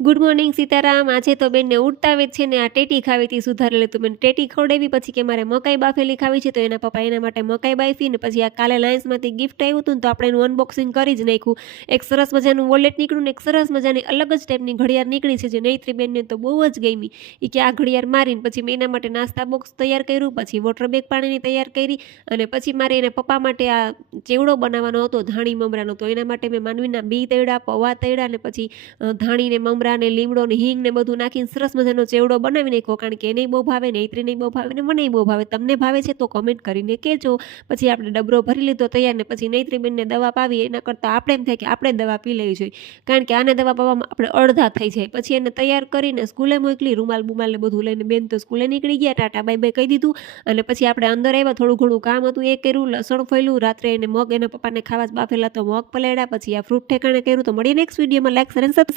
Good morning Sitaram. આજે તો બેનને ઉઠતા વેત છે ને આ ટેટી ખાવી હતી સુધારેલી, તો બેન ટેટી ખવડાવી પછી કે મારે મકાઈ બાફેલી ખાવી છે, તો એના પપ્પા એના માટે મકાઈ બાફી ને પછી આ કાલે લાયન્સમાંથી ગિફ્ટ આવ્યું હતું ને તો આપણે એનું અનબોક્સિંગ કરી જ નાખ્યું। એક સરસ મજાનું વોલેટ નીકળ્યું ને એક સરસ મજાની અલગ જ ટાઈપની ઘડિયાળ નીકળી છે, જે નૈત્રી બેનને તો બહુ જ ગમી। એ કે આ ઘડિયાળ મારીને પછી મેં એના માટે નાસ્તા બોક્સ તૈયાર કર્યું, પછી વોટર બેગ પાણીની તૈયાર કરી, અને પછી મારે એના પપ્પા માટે આ ચેવડો બનાવવાનો હતો ધાણી મમરાનો, તો એના માટે મેં માનવીના બી તળ્યા, પૌવા તળ્યા ને પછી ધાણીને મમરા ને લીમડો ને હિંગ ને બધું નાખીને સરસ મજાનો ચેવડો બનાવી નાખ્યો, કારણ કે એને બહુ ભાવે, નૈત્રીને બહુ ભાવે ને મને બહુ ભાવે। તમને ભાવે છે તો કમેન્ટ કરીને કહેજો। પછી આપણે ડબરો ભરી લીધો તૈયાર, ને પછી નૈત્રીબેનને દવા પાવી, એના કરતાં આપણે એમ થાય કે આપણે દવા પી લેવી જોઈએ, કારણ કે આને દવા પાવામાં આપણે અડધા થઈ જાય। પછી એને તૈયાર કરીને સ્કૂલે મોકલી, રૂમાલ બુમાલ ને બધું લઈને બેન તો સ્કૂલે નીકળી ગયા, ટાટા બાય બાય કહી દીધું, અને પછી આપણે અંદર આવ્યા, થોડું ઘણું કામ હતું એ કર્યું, લસણ ફોલ્યું, રાત્રે એને મગ એના પપ્પાને ખાવા જ બાફેલા તો મગ પલાળ્યા, પછી આ ફ્રૂટ ઠેકાણે કર્યું। તો મળીએ નેક્સ્ટ વિડીયોમાં, લાઈક શેર અને સબસ્ક્રાઇબ।